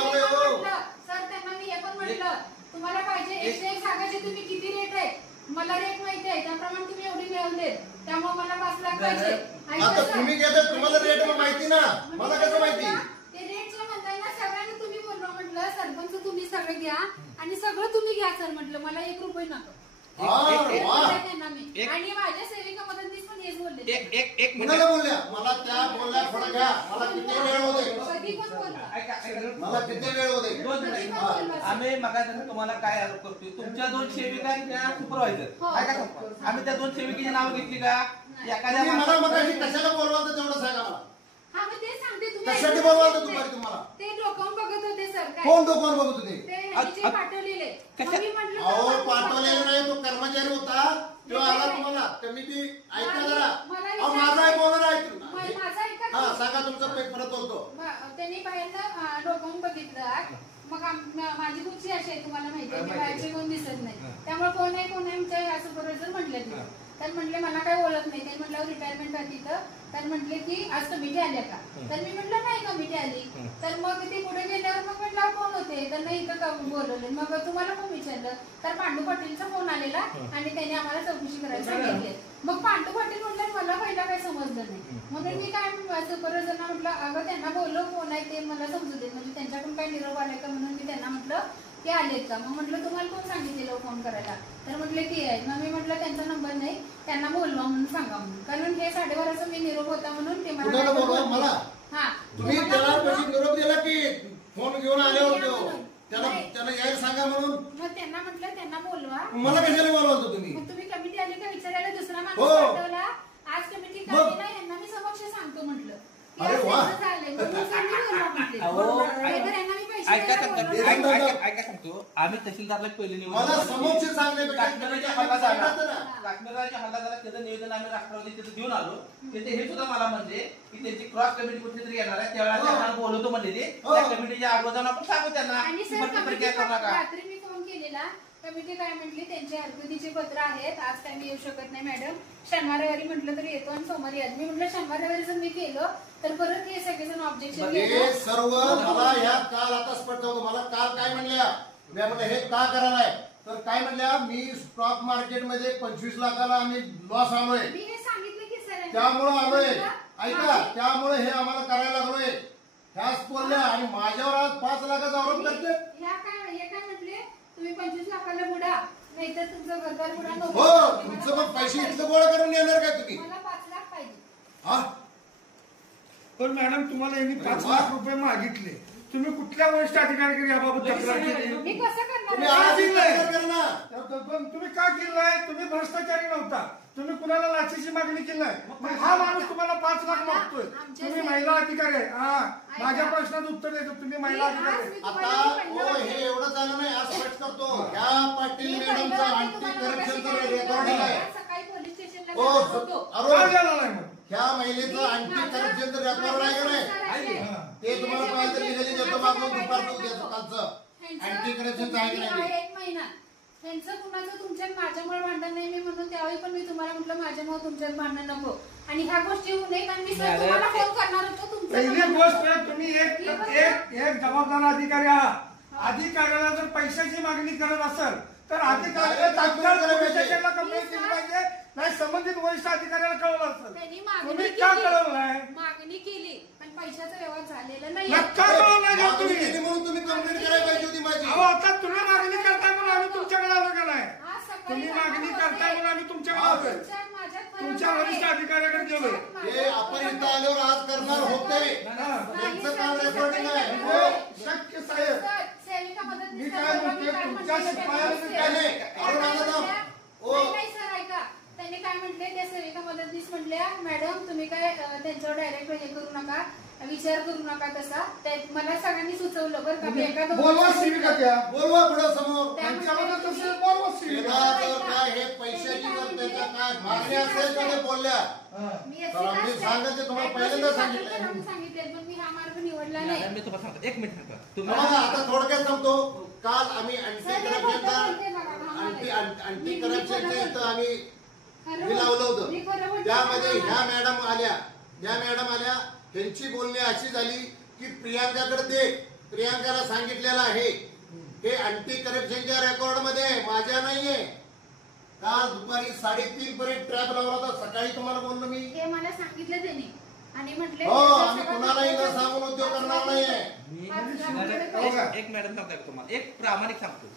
सर त्यांना मी हे पण म्हटलं तुम्हाला पाहिजे 101 सांगायचे तुम्ही किती रेट आहे मला रेट माहिती आहे, त्याप्रमाणे तुम्ही एवढी मिळवले त्यामुळे मला 5 लाख पाहिजे. आता तुम्ही घेतात तुम्हाला रेट माहिती ना, मला कसं माहिती. ते रेटचं म्हणताय ना सगळ्यांनी तुम्ही बोललो म्हटलं सरपंच तुम्ही सगळं घ्या आणि सगळं तुम्ही घ्या सर म्हटलं मला 1 रुपये नको. आणि माझ्या सेविका मदतनीस पण हेच बोलले. एक मिनिट बोलल्या मला त्या बोलल्या थोडं घ्या. मला किती वेळ होते, कधी पण बोलला मला किती वेळ होते. आम्ही मगाशी तुम्हाला काय आरोप करतोय, तुमच्या 2 सेविका सुपरवायझर हो. काय काय सांगतो, आम्ही त्या 2 सेविकेची नाव घेतली का? एखाद्या तुम्ही मला मगाशी कशाला बोलवाल तेवढं सांगा मला. हा मग ते सांगते तुम्ही कशासाठी बोलवाल दुपारी तुम्हाला? ते डोकावून बघत होते सर काय कोण डोकावून बघत होते? ते ह्यांनी जे पाठवलेले मग मी म्हटलं अहो तर पाठवलेला नाही, तो कर्मचारी होता तो आला तुम्हाला कमिटी ऐका जरा. मला अहो माझा एक बोलणार ऐकून माझा ऐका हा सांगा तुमचा परत बोलतो. त्यांनी बाहेरनं डोकावून बघितलं. मग माझी कुठची अशी आहे तुम्हाला माहिती आहे की बाहेरचे कोण दिसत नाही, त्यामुळे कोण आहे आमच्या या सुपरवायझर म्हटलं तिथं. तर म्हटले मला काय ओळख नाही. ते म्हटल्यावर रिटायरमेंट आहे तिथं. तर म्हटले की आज कमिटी आल्या का? तर मी म्हटलं नाही कमिटी आली. तर मग ते पुढे गेल्यावर मग म्हटलं कोण होते? तर नाही इथं बोलवले. मग तुम्हाला कोण विचारलं? तर पांडू पाटीलचा फोन आलेला आणि त्यांनी आम्हाला चौकशी करायला सांगितली. मग पांडू पाटील म्हटलं मला पहिला काही समजलं नाही, म्हणून मी काय सुपरवायझरना म्हटलं अगं त्यांना बोलव कोण आहे ते मला समजू दे, म्हणजे त्यांच्याकडून काय निरोप आलाय का म्हणून मी त्यांना म्हटलं ते आलेत का? मग म्हटलं तुम्हाला कोण सांगितलेलं फोन करायला? तर म्हटले ते आहेत. मग मी म्हटलं त्यांचा नंबर नाही, त्यांना बोलवा म्हणून सांगा म्हणून, कारण हे 12:30चा मी निरोप होता म्हणून ते कुणाला बोलवा मला? हा तुम्ही त्याला पैसे निरोप दिला की फोन घेऊन आले होते त्याला यायला सांगा म्हणून? मग त्यांना म्हटलं त्यांना बोलवा. मला कशाला बोलवतो तुम्ही? मग तुम्ही कमिटी आली का विचारायला दुसरा माणूस हो. पाठवला. आज कमिटी काढली नाही, यांना मी समक्ष सांगतो म्हटलं. अरे वा. ऐका सांगतो, आम्ही तहसीलदारला पहिले मला समक्ष सांगण्यापेक्षा काश्मीराच्या हल्लादाराला त्याचं निवेदन आम्ही राष्ट्रवादी तिथे देऊन आलो. तिथे हे सुद्धा मला म्हणले की त्यांची क्रॉस कमिटी कुठली तरी येणार आहे, त्यावेळेला त्यांना बोलवतो म्हणले ते. त्या कमिटीच्या अगोदर जाऊन आपण सांगू त्यांना आणि की सर भरती प्रक्रिया करू नका. रात्री मी फोन केलेला. कमिटी काय म्हटली त्यांचे हरकतीचे पत्र आहेत, आज काय मी येऊ शकत नाही मॅडम, शनिवार रविवारी म्हटलं तरी येतो आणि सोमवारी आज. मी म्हटलं शनिवार रविवारी जर मी केलं तर परत हे सगळेजण ऑब्जेक्शन हे सर्व मला ह्या काल आता स्पष्ट होतं. मला काल काय म्हणल्या, मी म्हटलं हे का करायलाय? तर काय म्हणल्या, मी स्टॉक मार्केटमध्ये 25 लाखाला आम्ही लॉस आलोय, मी हे सांगितलं की सर त्यामुळं आलोय. ऐका, त्यामुळे हे आम्हाला करायला लागलोय ह्याच बोलल्या. आणि माझ्यावर आज 5 लाखाचा आरोप करते. हे काय म्हटले तुम्ही 25 लाखाला बुडा, नाहीतर तुमचं घरदार बुडा नको. हो तुमचं मग पैसे इथलं गोळा करून येणार काय तुम्ही? मला 5 लाख पाहिजे. हा पण मॅडम तुम्हाला यांनी 5 लाख रुपये मागितले, तुम्ही कुठल्या वरिष्ठ अधिकाऱ्याकडे याबाबत तक्रार केली? मी कसं तुम्ही करणार? आज तक्रार करा ना. पण तुम्ही का केलाय? तुम्ही भ्रष्टाचारी नव्हता, तुम्ही कुणाला लाचेची मागणी केली नाही. मग हा माणूस तुम्हाला 5 लाख मागतोय. तुम्ही महिला अधिकारी आहे. हा माझ्या प्रश्नाचं उत्तर देतो, तुम्ही महिला अधिकारी आहे. आता हे एवढं झालं नाही, आज स्पष्ट करतो. ह्या पाटील मॅडमचा अँटी करप्शनचा रेकॉर्डिंग आहे. सकाळी पोलीस स्टेशनला हो होतो. का झाला नाही मग? ह्या महिलेचं अँटी करप्शनचं रेकॉर्ड आहे का नाही? ते तुम्हाला पाहिजे लिगली देतो मागून दुपारचं उद्याचं कालचं अँटी करप्शनचं आहे का नाही? 1 महिना त्यांचं कुणाचं तुमच्यात माझ्यामुळे भांडण नाही. मी म्हणून त्यावेळी पण मी तुम्हाला म्हटलं माझ्यामुळे तुमच्यात भांडण नको आणि ह्या गोष्टी होऊ नये, कारण मी सर तुम्हाला फोन करणार होतो. पहिली गोष्ट तुम्ही एक जबाबदार अधिकारी आहात. अधिकाऱ्याला जर पैशाची मागणी करत असेल तर अधिकाऱ्याला तात्काळ पोलीस स्टेशनला कंप्लेंट केली पाहिजे, नाही संबंधित वरिष्ठ अधिकाऱ्याला कळवलं असेल. त्यांनी तुम्ही का कळवलं नाही? मागणी केली पण पैशाचा व्यवहार झालेला नाही. का कळवलं नाही मागणी तुम्ही? केली म्हणून तुम्ही कंप्लेंट करायला पाहिजे होती माझी. अहो आता तुम्ही मागणी करताय म्हणून आम्ही तुमच्याकडे आलो का नाही? आज सकाळी तुम्ही मागणी करताय म्हणून आम्ही तुमच्याकडे आलोय, तुमच्या वरिष्ठ अधिकाऱ्याकडे गेलोय. हे आपण इथं आल्यावर आज करणार होते. त्यांचं काम रेकॉर्डिंग आहे. हो, शक्य साहेब. सेविका मदत मी काय म्हणते, तुमच्या शिपायाला काय नाही, अरुण दादा, ओ. नाही सर ऐका, त्यांनी काय म्हटले त्या सेविका मदतनीस म्हटल्या मॅडम तुम्ही काय त्यांच्यावर डायरेक्ट हे करू नका, विचार करू नका तसा. मला सगळ्यांनी सुचवलं बरं का, मी एका बोलवा सेविका त्या, बोलवा पुढं समोर. त्यांच्याबद्दल तसं बोलवा सेविका. त्याला जर काय हे पैशाची जर त्याच्या काय मागणी असेल तर ते बोलल्या. मी मी सांगते तुम्हाला पहिल्यांदा सांगितलं. सांगितले पण मी हा मार्ग निवडला नाही. मी तुम्हाला सांगतो, 1 मिनिट सांगतो तुम्हाला आता थोडक्यात सांगतो. काल आम्ही अँटी करप्शनचा अँटी करप्शनच्या इथं आम्ही लावलं होतं. त्यामध्ये ह्या मॅडम आल्या. त्यांची बोलणी अशी झाली की प्रियांकाकडे दे, प्रियांकाला सांगितलेलं आहे. हे अँटी करप्शनच्या रेकॉर्ड मध्ये माझ्या नाहीये. काल दुपारी 3:30 पर्यंत ट्रॅप लावला होता. सकाळी तुम्हाला बोललो मी. हे मला सांगितलं त्यांनी आणि म्हटले हो आम्ही कुणालाही न सांगून उद्योग करणार नाहीये. एक मॅडम सांगता का तुम्हाला, एक प्रामाणिक सांगतो.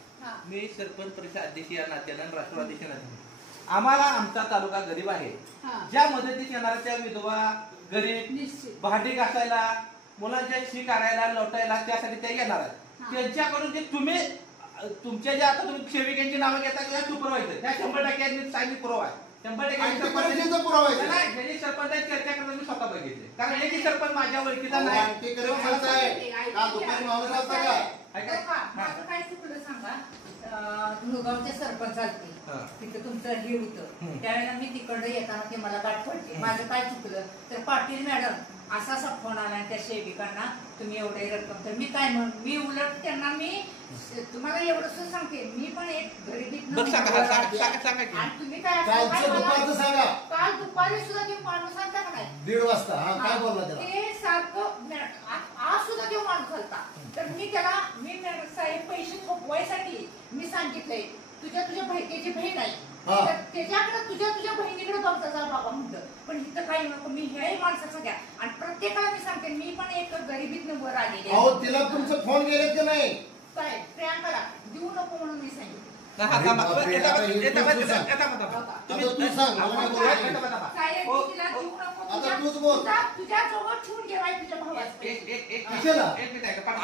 मी सरपंच परिषद अध्यक्ष या नात्यानं राष्ट्रवादी आम्हाला आमचा तालुका गरीब आहे. ज्या मदतीस येणाऱ्या त्या विधवा गरीब भांडी घासायला, मुलांच्या शी काढायला, लोटायला त्यासाठी त्या येणार आहेत. त्यांच्याकडून जे तुम्ही तुमच्या जे आता तुम्ही सेविकांची नावं घेता त्या सुपरवायझर त्या 100% सायनिक पुरावा आहे 100% पुरावा आहे. नाही त्यांनी सरपंचाची चर्चा करताना मी स्वतः बघितले कारण हे सरपंच माझ्या ओळखीचा नाही दुपारी माणूस असता का माझं काय चुकलं सांगा धुळगावचे सरपंच आलते तिथं तुमचं हे होतं त्यावेळेला मी तिकडं येताना ते मला गाठ पडते माझं काय चुकलं तर पाटील मॅडम असा फोन आला त्या सेविकांना तुम्ही एवढे रक्कम तर मी काय मी उलट त्यांना मी तुम्हाला एवढंच सांगते मी पण एक गरिबीत आणि तुम्ही काय सांगा काल दुपारी सुद्धा ते माणूस आलता का नाही 1:30 वाजता काय बोलला त्याला ते सारखं आज सुद्धा तो माणूस आलता तर मी त्याला मी साहेब पैसे थोपवायसाठी मी सांगितलंय तुझ्या बहिणीची बहीण आहे तर त्याच्याकडे तुझ्या बहिणीकडे बघता जा बाबा म्हणलं पण इथं काही नको मी हे माणसाचं घ्या आणि प्रत्येकाला मी सांगते मी पण एक गरिबीतनं वर आलेली अहो तिला तुमचं फोन गेले की नाही काय प्रियांकाला देऊ नको म्हणून मी सांगितलं तुझ्या जवळ ठेवून घे तुझ्या भावाला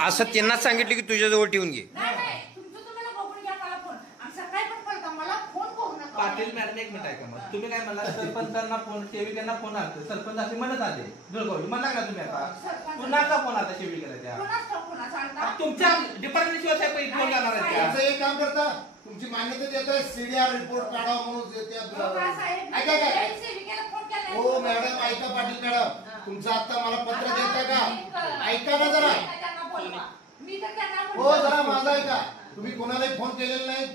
असं त्यांनाच सांगितलं की तुझ्याजवळ ठेवून घे नाही तुमचं तुम्हाला बघून घ्या मला फोन आणि सकाळी पण कळतं मला फोन करू नका पाटील मॅडम एक मिनिट आहे का मग तुम्ही काय म्हणला सरपंचांना फोन सेविकांना फोन आला सरपंच असे म्हणत आले जुळगावली म्हणला का तुम्ही आता पुन्हा का फोन आता सेविकेला त्या तुमच्या डिपार्टमेंट शिवाय फोन करणार त्याचं एक काम करता तुमची मान्यता देत आहे सीडीआर रिपोर्ट काढा म्हणून हो मॅडम ऐका पाटील मॅडम तुमचं आता मला पत्र देता का ऐका ना जरा हो जरा माझा ऐका तुम्ही कोणालाही फोन केलेला नाही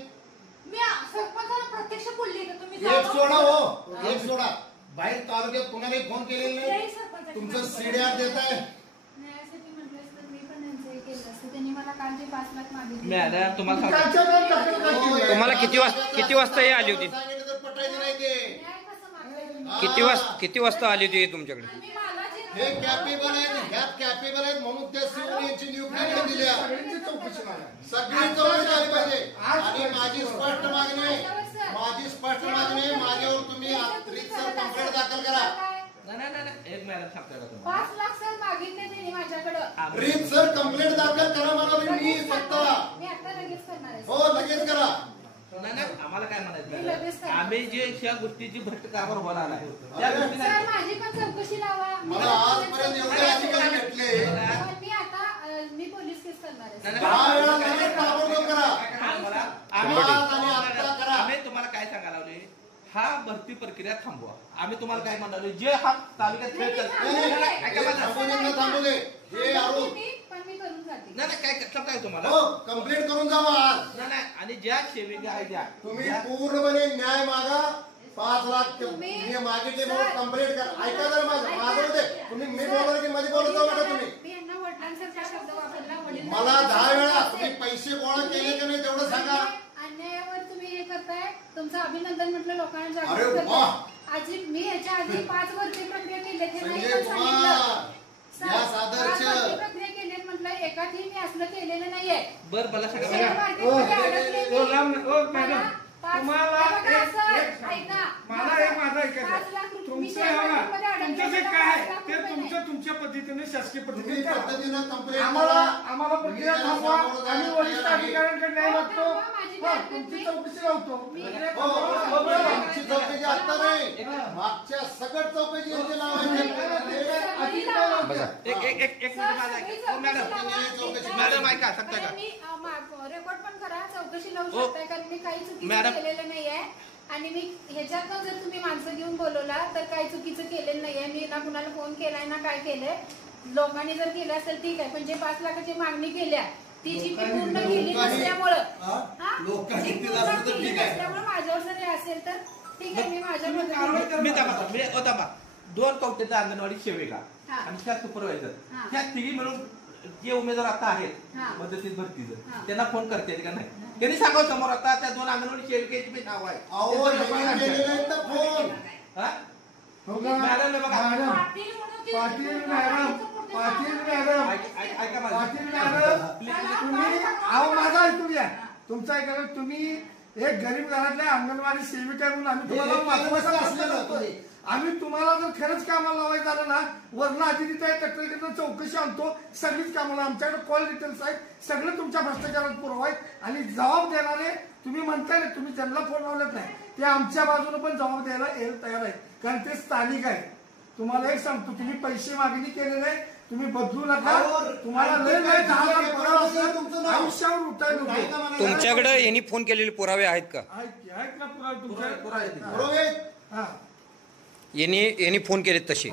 मी सरपंचाला प्रत्यक्ष बोलली का तुम्ही एक सोडा हो एक सोडा बाहेर तालुक्यात कोणालाही फोन केलेला नाही तुमचं सीडीआर देत आहे मॅडम तुम्हाला किती वाजता हे आली होती किती वाजता आली होती तुमच्याकडे हे कॅपेबल आहेत म्हणून त्या सीओची नियुक्ती दिल्या सगळी चौकशी झाली पाहिजे आणि माझी स्पष्ट मागणी माझ्यावर तुम्ही रीतसर कंप्लेंट दाखल करा एक मॅडम सांगतोय का तुम्ही 5 लाख सर मागितले त्यांनी माझ्याकडं रीतसर कंप्लेंट दाखल करा मला मी स्वतः मी आता लगेच करणार आहे हो लगेच करा नाही आम्हाला काय म्हणायचं आम्ही जे या गोष्टीची भ्रष्ट कारभार होणार आहे त्या गोष्टीला सर माझी पण चौकशी लावा मला आजपर्यंत एवढे अधिकारी भेटले मी आता मी पोलीस केस करणार आहे 10 वेळा लगेच ताबडतोब करा आम्ही तुम्हाला काय सांगायला लावले हा भरती प्रक्रिया थांबवा आम्ही तुम्हाला काय म्हणालो जे हा तालुक्यात थांबू दे हे आरोप नाही काय काय तुम्हाला कंप्लेंट करून जावा आज नाही आणि ज्या सेविका आहे त्या तुम्ही पूर्णपणे न्याय मागा 5 लाख मी मागितले म्हणून कंप्लेंट करा ऐका जर माझं होते तुम्ही मी बोलणार की मध्ये बोलत जाऊ नका तुम्ही मला 10 वेळा तुम्ही पैसे गोळा केले की नाही तेवढं सांगा अन्यायावर तुम्ही हे करताय तुमचं अभिनंदन म्हटलं लोकांना अरे जागृत वा आजी मी याच्या आधी 5 वर्षी प्रक्रिया केली संजय कुमार या सादरच प्रक्रिया केली म्हटलं एकाठी मी असलं केलेलं नाहीये बर मला शेअर सांगा मार्केटमध्ये अडकलेली. मॅडम तुम्हाला मला एक माझं ऐकायचं तुमचं जे काय आहे ते तुमच्या पद्धतीने शासकीय पद्धतीने कंप्लेंट आम्हाला प्रक्रिया थांबवा आम्ही वरिष्ठ अधिकाऱ्यांकडे न्याय मागतो तुमची चौकशी लावतो आमची चौकशी आता नाही मागच्या सगळं चौकशी यांची लावायची एक मॅडम ऐका सांगता का रेकॉर्ड पण करा चौकशी लावू शकताय कारण मी काही चुकीचं केलेलं नाहीये आणि मी ह्याच्यातनं जर तुम्ही माणसं घेऊन बोलवला तर काही चुकीचं केलेलं नाहीये मी ना कुणाला फोन केलाय ना काय केलंय लोकांनी जर केलं असेल ठीक आहे पण जे 5 लाखाची मागणी केल्या ती जी पूर्ण केली नसल्यामुळं माझ्यावर जर हे असेल तर ठीक आहे मी माझ्या 2 कवटेचा अंगणवाडी सेविका आणि त्या सुपरवायझर त्या तिघी मिळून जे उमेदवार आता आहेत मदतीत भरतीचं त्यांना फोन करते का नाही त्यांनी सांगावं समोर आता त्या 2 अंगणवाडी सेविकेची मी नाव आहे मॅडम माझा ऐकून घ्या तुमचं ऐकायला तुम्ही एक गरीब घरातल्या अंगणवाडी सेविका म्हणून आम्ही तुम्हाला आम्ही तुम्हाला जर खरंच कामाला लावायचं झालं ना, वरनं आधी तक्रारीकडनं चौकशी आणतो, सगळीच कामाला आमच्याकडे कॉल डिटेल्स आहेत, सगळं तुमच्या भ्रष्टाचारात पुरावा आहेत आणि जबाब देणारे तुम्ही म्हणताय ना, तुम्ही ज्यांना फोन लावलेत नाही ते आमच्या बाजूने पण जबाब द्यायला तयार आहेत, कारण ते स्थानिक आहे. तुम्हाला एक सांगतो, तुम्ही पैसे मागणी केलेले तुम्ही बदलू नका, तुम्हाला आयुष्यावर उठायला. तुमच्याकडे यांनी फोन केलेले पुरावे आहेत का? आहेत का पुरावे? यांनी फोन केलेत तसे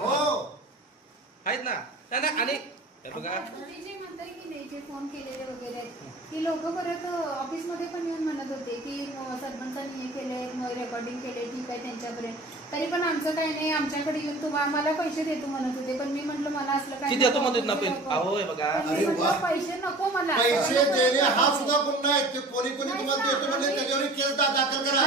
आहेत ना. आणि बघा तुम्ही जे म्हणताय की नाही, जे फोन केलेले वगैरे ती लोक परत ऑफिसमध्ये पण येऊन म्हणत होते की सरपंचांनी हे केले, रेकॉर्डिंग केले, ठीक आहे त्यांच्यापर्यंत, तरी पण आमचं काही नाही, आमच्याकडे येऊन तुम्हाला मला पैसे देतो म्हणत होते, पण मी म्हटलं मला असलं काही देतो म्हणत ना पैसे नको मला. पैसे देणे हा सुद्धा गुन्हा आहे. ते कोणी तुम्हाला देतो म्हणजे त्याच्यावर केस दाखल करा.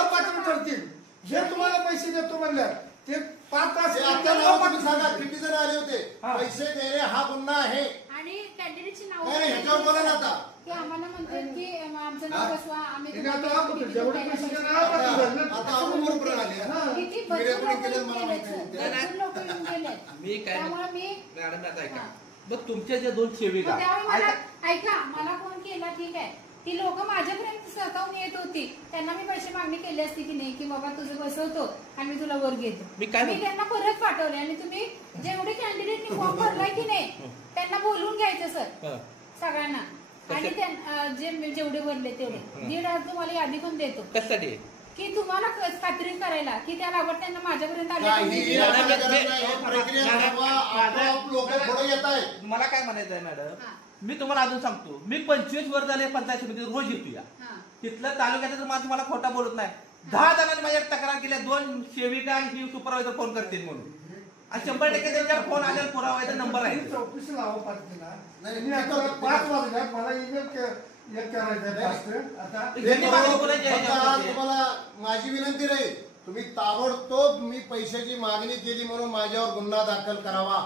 अपात्र करतील. जे तुम्हाला पैसे देतो म्हणल्या ते 5 तास सांगा किती जण आले होते. पैसे देणे हा गुन्हा आहे आणि कॅन्डिडेटची ह्याच्यावर बोला ना आता की आम्हाला म्हणतात की आमचं नाव बसवा, आम्ही किती लोक येऊन गेले. मी काय त्यामुळे मी मॅडम आता ऐका, बघ तुमच्या ज्या 2 सेविका ऐका, मला फोन केला, ठीक आहे, ती लोक माझ्यापर्यंत स्वतःहून येत होती, त्यांना मी पैसे मागणी केली असती की नाही, की बाबा तुझं बसवतो आणि मी तुला वर घेतो, मी त्यांना परत पाठवले. आणि तुम्ही जेवढे कॅन्डिडेटनी फॉर्म भरलाय की नाही त्यांना बोलवून घ्यायचं सर सगळ्यांना, आणि जेवढे भरले तेवढे 1,500 तुम्हाला यादी पण देतो. कशासाठी? की तुम्हाला खात्री करायला की त्या लाभार्थ्यांना माझ्यापर्यंत मला काय म्हणायचं आहे मॅडम, मी तुम्हाला अजून सांगतो, मी 25 वर्ष झाले पंचायत समितीत रोज येतो या तिथलं तालुक्यात मला खोटा बोलत नाही. 10 जणांनी माझ्या तक्रार केल्या, 2 सेविका आणि सुपरवायझर फोन करतील म्हणून, आणि 100% त्यांच्या फोन आल्यावर पुरावायचा नंबर आहे. चौकशी लावा पाहिजे ना. 5 वाजल्या मला ईमेल तुम्हाला माझी विनंती राहील, तुम्ही ताबडतोब मी पैशाची मागणी केली म्हणून माझ्यावर गुन्हा दाखल करावा.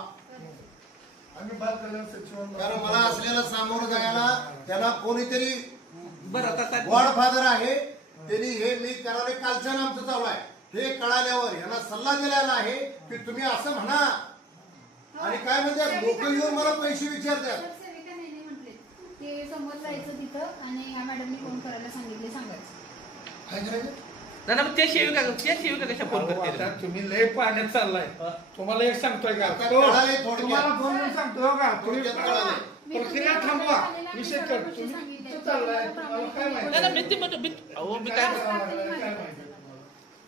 कारण मला असलेला सामोरं जायला त्यांना कोणीतरी गॉडफादर आहे, त्यांनी हे मी करावे कालच्या आमचं चालू आहे, हे कळाल्यावर यांना सल्ला दिलेला आहे की तुम्ही असं म्हणा. आणि काय म्हणतात लोक येऊन मला पैसे विचारतात. ते समोर जायचं तिथं आणि ह्या मॅडमनी फोन करायला सांगितले, सांगायचं. ते सेविका कशा फोन करते? तुम्ही लय पाण्यात चाललाय. तुम्हाला एक सांगतोय का, तुम्हाला फोन सांगतो का, प्रक्रिया थांबवा, विषय चाललाय.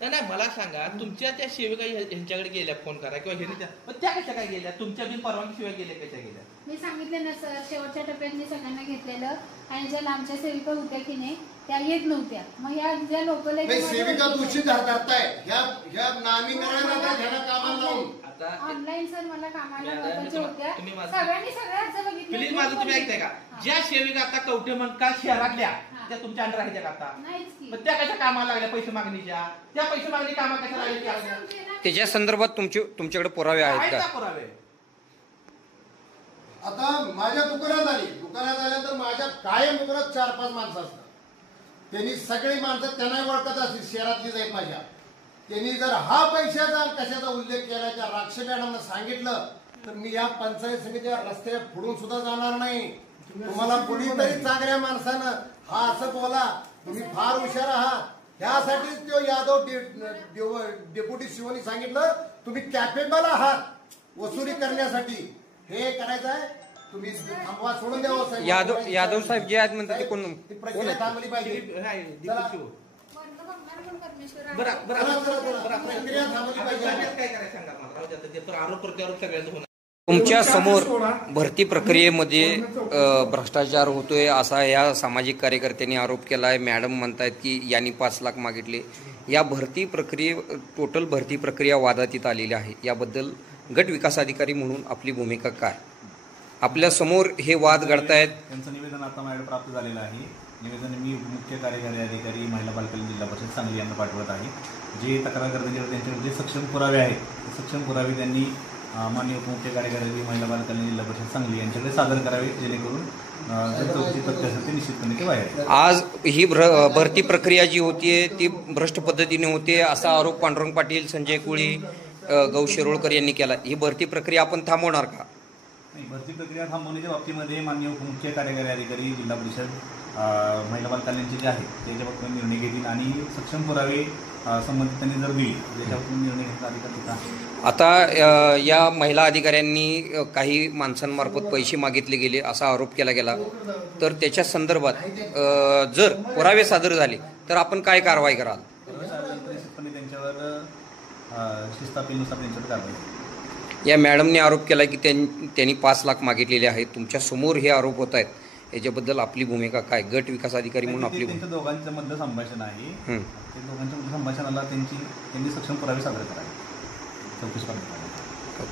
नाही मला सांगा, तुमच्या त्या सेविका ह्यांच्याकडे गेल्या फोन करा किंवा ह्यांनी त्या कशा काय गेल्या? तुमच्या बिन परवानगी शिवाय गेल्या कशा गेल्या? मी सांगितले ना सर, शेवटच्या टप्प्यात मी सगळ्यांना घेतलेलं, आणि ज्या लांबच्या सेविका होत्या की नाही त्या येत नव्हत्या. मग या ज्या लोकल सेविका दूषित करताय, ह्या नामी करायला कामाला लावून ऑनलाईन सर मला कामाला लावायच्या होत्या, सगळ्यांनी सगळ्याच बघितलं. प्लीज माझं तुम्ही ऐकताय का? ज्या सेविका आता कवठेमंकाळ शहरातल्या त्या तुमच्या अंडर आहेत का आता? नाहीच. त्या कशा कामाला लागल्या पैसे मागणीच्या? त्या पैसे मागणी कामा कशा लागल्या? त्याच्या संदर्भात तुमच्याकडे पुरावे आहेत का? पुरावे आता माझ्या दुकानात आल्यानंतर माझ्या कायम दुकानात 4-5 माणसं असतात. त्यांनी सगळी माणसं त्यांना ओळखत असतील, शहरातलीच आहेत माझ्या. त्यांनी जर हा पैशाचा कशाचा उल्लेख केला त्या राक्ष मॅडमनं सांगितलं तर मी या पंचायत समितीच्या रस्त्यावर पुढून सुद्धा जाणार नाही. तुम्हाला कुणीतरी चांगल्या माणसानं हा असं बोला, तुम्ही फार हुशार आहात, ह्यासाठीच तो यादव डेप्युटी शिवनी सांगितलं तुम्ही कॅपेबल आहात वसुली करण्यासाठी. हे करायचं आहे तुम्ही थांबवा, सोडून द्यावं. यादव साहेब जे आहेत म्हणतात ते कोण? प्रक्रिया थांबली पाहिजे. तुमच्या समोर भरती प्रक्रियेमध्ये भ्रष्टाचार होतोय असा या सामाजिक कार्यकर्त्यांनी आरोप केला आहे. मॅडम म्हणतायत की यांनी 5 लाख मागितले. या भरती टोटल भरती प्रक्रिया वादातीत आलेली आहे. याबद्दल गट विकास अधिकारी म्हणून आपली भूमिका काय? आपल्या समोर हे वाद घडतायत. त्यांचं निवेदन आता माझ्याकडे प्राप्त झालेलं आहे. निवेदन मी मुख्य कार्यकारी अधिकारी महिला बालकल्याण जिल्हा परिषद सांगली यांना पाठवत आहे. जे तक्रार करण्याचे त्यांच्याकडे जे सक्षम पुरावे आहेत, सक्षम पुरावे त्यांनी माननीय उपमुख्य कार्यकारी महिला बाल कल्याण जिल्हा परिषद सांगली यांच्याकडे सादर करावे, जेणेकरून जर चौकशी तथ्य असेल ते निश्चितपणे ते बाहेर. आज ही भरती प्रक्रिया जी होतीये ती भ्रष्ट पद्धतीने होते असा आरोप पांडुरंग पाटील, संजय कोळी, गौ शिरोळकर यांनी केला. ही भरती प्रक्रिया आपण थांबवणार का? नाही, भरती प्रक्रिया थांबवण्याच्या बाबतीमध्ये माननीय उपमुख्य कार्यकारी अधिकारी जिल्हा परिषद महिला बाल कल्याणचे जे आहेत त्याच्या बाबतीत निर्णय घेतील आणि सक्षम पुरावे संबंधितांनी जर दिली त्याच्यावर निर्णय घेतला अधिकार. आता या महिला अधिकाऱ्यांनी काही माणसांमार्फत पैसे मागितले गेले असा आरोप केला गेला, तर त्याच्या संदर्भात जर पुरावे सादर झाले तर आपण काय कारवाई कराल? निश्चितपणे त्यांच्यावर शिस्तापीनुसार त्यांच्यावर कारवाई. या मॅडमने आरोप केला की त्यांनी 5 लाख मागितलेले आहेत. तुमच्या समोर हे आरोप होत आहेत, याच्याबद्दल आपली भूमिका काय? गट विकास अधिकारी म्हणून आपली त्यांच्या दोघांच्या मध्ये संभाषण आहे. ते दोघांच्या मध्ये संभाषणाला त्यांनी सक्षम पुरावे सादर करावे, चौकशी करण्यात.